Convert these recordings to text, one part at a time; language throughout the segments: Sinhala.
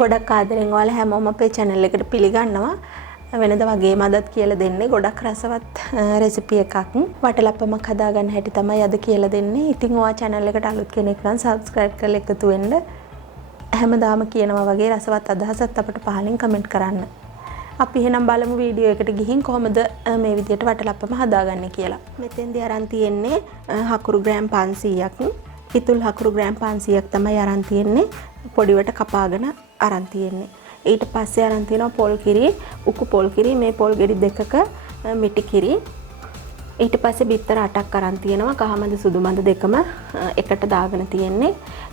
ගොඩක් ආදරෙන් ඔයාලා හැමෝම අපේ channel එකට පිළිගන්නවා. වෙනද වගේම අදත් කියලා දෙන්නේ ගොඩක් රසවත් රෙසිපි එකක්. වටලප්පමක් හදාගන්න හැටි තමයි අද කියලා දෙන්නේ. ඉතින් ඔයා channel එකට අලුත් කෙනෙක් නම් subscribe කරලා එකතු වෙන්න. හැමදාම කියනවා වගේ රසවත් අදහසක් අපට පහලින් comment කරන්න. අපි එහෙනම් බලමු වීඩියෝ එකට ගිහින් කොහොමද මේ විදියට වටලප්පම හදාගන්නේ කියලා. මෙතෙන්දී අරන් තියෙන්නේ හකුරු ග්‍රෑම් 500ක්. පිතුල් හකුරු ග්‍රෑම් 500ක් තමයි අරන් තියෙන්නේ. පොඩිවට කපාගෙන අරන් තියෙන්නේ. ඊට පස්සේ අරන් තියෙනවා පොල් කිරි, උකු පොල් කිරි, මේ පොල් ගෙඩි දෙකක මිටි කිරි. ඊට පස්සේ බිත්තර 8ක් අරන් තියෙනවා. කහමඳ සුදුමඳ දෙකම එකට දාගෙන තියෙන්නේ.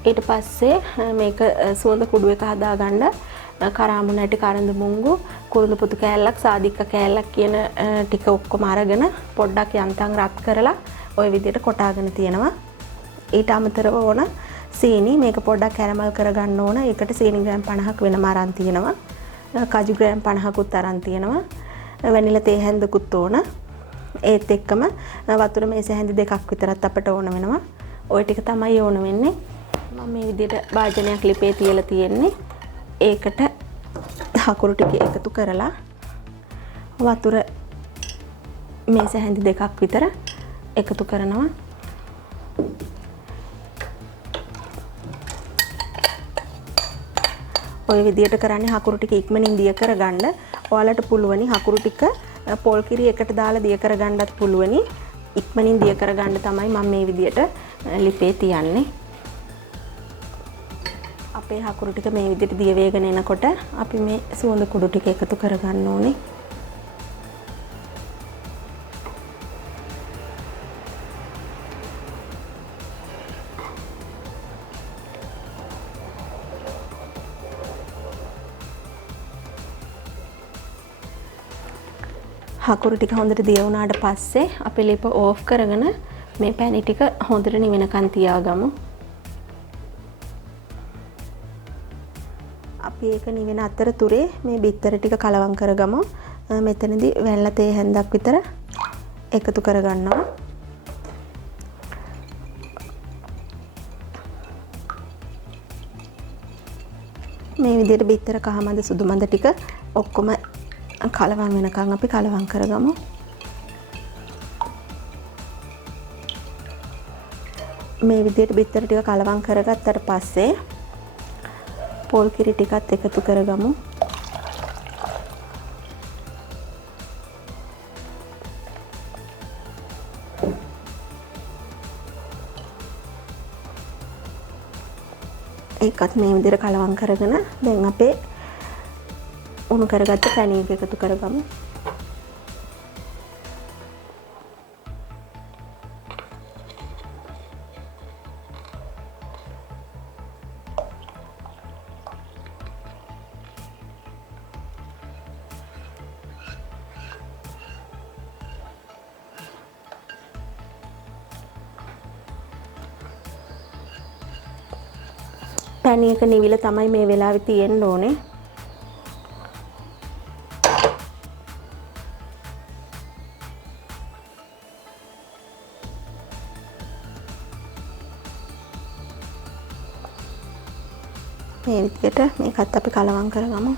ඊට පස්සේ මේක සුවඳ කුඩු එක හදාගන්න කරාමු නැටි, කරඳ මුංගු, කුරුඳු පුතු කෑල්ලක්, සාදික්ක කෑල්ලක් කියන ටික ඔක්කොම අරගෙන පොඩ්ඩක් යන්තම් රත් කරලා ওই විදිහට කොටාගෙන තියෙනවා. ඊට අමතරව ඕන සීනි, මේක පොඩ්ඩක් කැරමල් කරගන්න ඕන. ඒකට සීනි ග්‍රෑම් 50ක් වෙනම අරන් තියෙනවා. කජු ග්‍රෑම් 50කුත් අරන් තියෙනවා. වැනිලා තේ හැන්දකුත් ඕන. ඒත් එක්කම වතුර මේස හැන්දි දෙකක් විතරත් අපට ඕන වෙනවා. ওই ටික තමයි ඕන වෙන්නේ. මම මේ විදිහට භාජනයක් ලිපේ තියලා තියෙන්නේ. ඒකට හකුරු ටික එකතු කරලා වතුර මේස හැන්දි දෙකක් විතර එකතු කරනවා. ඔය විදියට කරන්නේ හකුරු ටික ඉක්මනින් දිය කරගන්න. ඔයාලට පුළුවනි හකුරු ටික පොල් කිරි එකට දාලා දිය කරගන්නත් පුළුවනි. ඉක්මනින් දිය කරගන්න තමයි මම මේ විදියට ලිපේ තියන්නේ. අපේ හකුරු ටික මේ විදියට දිය වේගෙන එනකොට අපි මේ සුවඳ කුඩු ටික එකතු කරගන්න ඕනේ. හකුරු ටික හොඳට දිය වුණාට පස්සේ අපි ලිප ඕෆ් කරගෙන මේ පැණි ටික හොඳට නිවෙනකන් තියාගමු. අපි ඒක නිවෙන අතරතුරේ මේ බිත්තර ටික කලවම් කරගමු. මෙතනදී වැල්ලා තේ හැන්දක් විතර එකතු කරගන්නවා. මේ විදිහට බිත්තර කහමඳ සුදුමඳ ටික ඔක්කොම කලවම් වෙනකන් අපි කලවම් කරගමු. මේ විදිහට බිත්තර ටික කලවම් කරගත්තට පස්සේ පොල් කිරි ටිකත් එකතු කරගමු. ඒකත් මේ විදිහට කලවම් කරගෙන දැන් අපේ උණු කරගත්ත පැණි එක එකතු කරගමු. පැණි එක නිවිල තමයි මේ වෙලාවේ තියෙන්න ඕනේ. මේ විදිහට මේකත් අපි කලවම් කරගමු.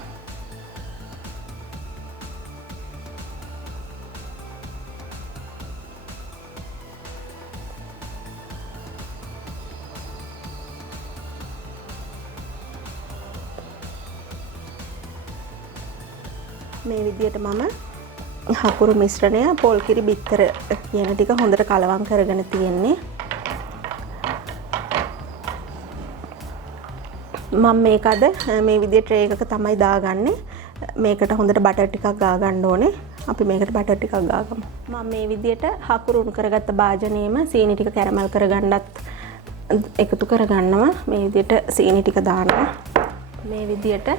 මේ විදිහට මම හකුරු මිශ්‍රණය පොල් කිරි බිත්තර කියන ටික හොඳට කලවම් කරගෙන තියෙන්නේ. මම මේක අද මේ විදිහට ට්‍රේ එකක තමයි දාගන්නේ. මේකට හොඳට බටර් ටිකක් ගා ගන්න ඕනේ. අපි මේකට බටර් ටිකක් ගාගමු. මම මේ විදිහට හකුරු උණු කරගත්ත භාජනයේම සීනි ටික කැරමල් කරගන්නත් එකතු කරගන්නවා. මේ විදිහට සීනි ටික දානවා. මේ විදිහට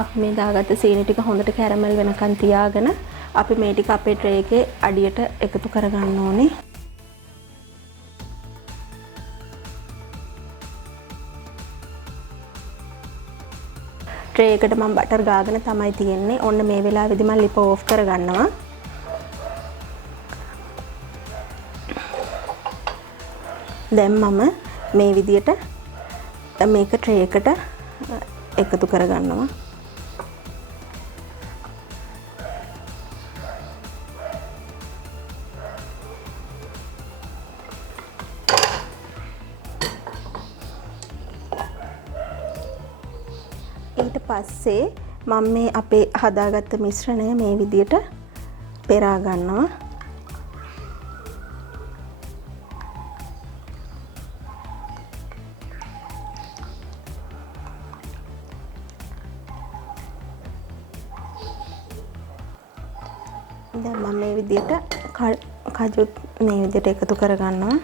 අපි මේ දාගත්ත සීනි ටික හොඳට කැරමල් වෙනකන් තියාගෙන අපි මේ ටික අපේ ට්‍රේ එකේ අඩියට එකතු කරගන්න ඕනේ. ට්‍රේ එකට මම බටර් ගාගෙන තමයි තියෙන්නේ. ඔන්න මේ වෙලාවේදී මම ලිප ඕෆ් කරගන්නවා. දැන් මම මේ විදියට මේක ට්‍රේ එකට එකතු කරගන්නවා. ඊට පස්සේ මම මේ අපේ හදාගත්ත මිශ්‍රණය මේ විදියට පෙරා ගන්නවා. දැන් මම මේ විදියට කජුත් මේ විදියට එකතු කරගන්නවා.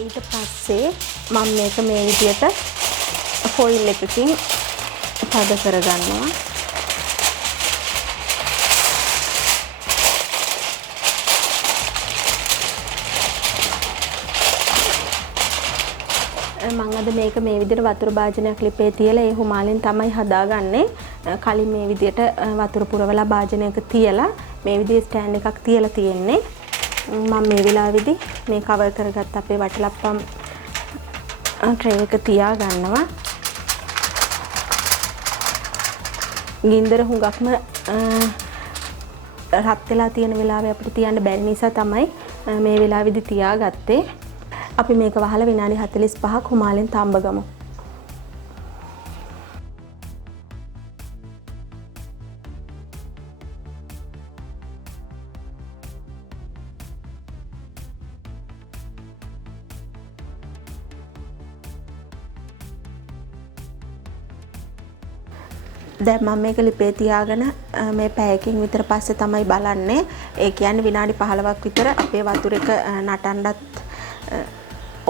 ඊට පස්සේ මම මේක මේ විදියට ෆොයිල් එකකින් පද කරගන්නවා. මම අද මේක මේ විදිහට වතුර භාජනයක් ලිපේ තියලා ඒ හුමාලෙන් තමයි හදාගන්නේ. කලින් මේ විදිහට වතුර පුරවලා භාජනයක තියලා මේ විදිහේ ස්ටෑන්ඩ් එකක් තියලා තියෙන්නේ. මම මේ වෙලාවේදී මේ කවර් කරගත්ත අපේ වටලප්පම් ට්‍රේ එක තියා ගන්නවා. ගින්දර හුඟක්ම රත් වෙලා තියෙන වෙලාවේ අපිට තියන්න බැරි නිසා තමයි මේ වෙලාවේදී තියාගත්තේ. අපි මේක වහලා විනාඩි 45ක් හුමාලෙන් තඹ ගමු. දැන් මම මේක ලිපේ තියාගෙන මේ පැයකින් විතර පස්සේ තමයි බලන්නේ. ඒ කියන්නේ විනාඩි 15ක් විතර අපේ වතුර එක නටන්නත්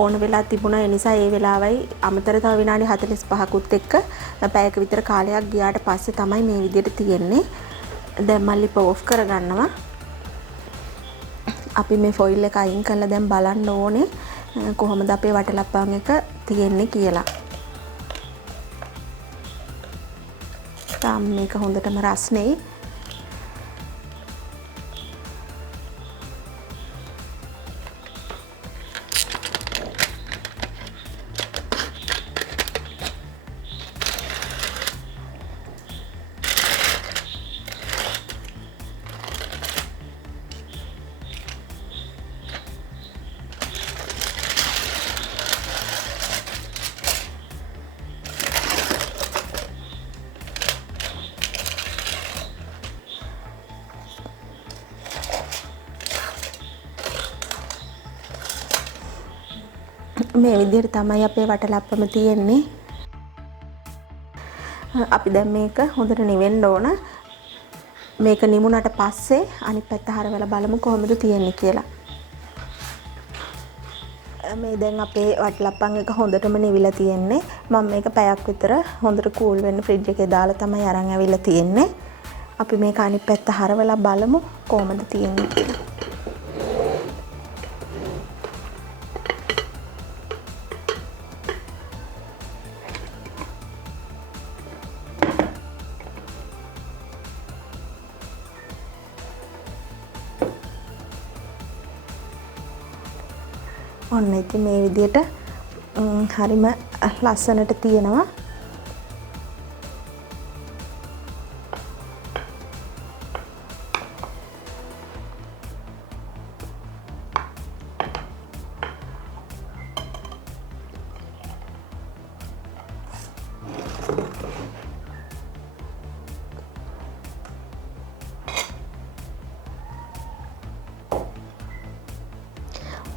ඕන වෙලා තිබුණා. ඒ නිසා ඒ වෙලාවයි අමතර තව විනාඩි 45කුත් එක්ක පැයක විතර කාලයක් ගියාට පස්සේ තමයි මේ විදිහට තියෙන්නේ. දැන් මම ලිප ඔෆ් කරගන්නවා. අපි මේ ෆොයිල් එක අයින් කරලා දැන් බලන්න ඕනේ කොහොමද අපේ වටලප්පම් එක තියෙන්නේ කියලා. තාම මේක හොඳටම රස්නේ. මේ විදිහට තමයි අපේ වටලප්පම තියෙන්නේ. අපි දැන් මේක හොඳට නිවෙන්න ඕන. මේක නිමුණට පස්සේ අනිත් පැත්ත හරවලා බලමු කොහොමද තියෙන්නේ කියලා. මේ දැන් අපේ වටලප්පම් එක හොඳටම නිවිලා තියෙන්නේ. මම මේක පැයක් විතර හොඳට කූල් වෙන්න ෆ්‍රිජ් එකේ දාලා තමයි අරන් ඇවිල්ලා තියෙන්නේ. අපි මේක අනිත් පැත්ත හරවලා බලමු කොහොමද තියෙන්නේ කියලා. ඔන්න ඉතින් මේ විදිහට හරිම ලස්සනට තියෙනවා.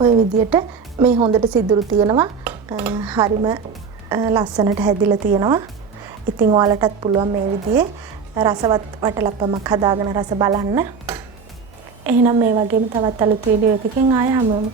ඔය විදිහට මේ හොඳට සිදුරු තියෙනවා. හරිම ලස්සනට හැදිලා තියෙනවා. ඉතින් ඔයාලටත් පුළුවන් මේ විදිහේ රසවත් වටලප්පමක් හදාගෙන රස බලන්න. එහෙනම් මේ වගේම තවත් අලුත් වීඩියෝ එකකින් ආයෙ හමු වෙමු.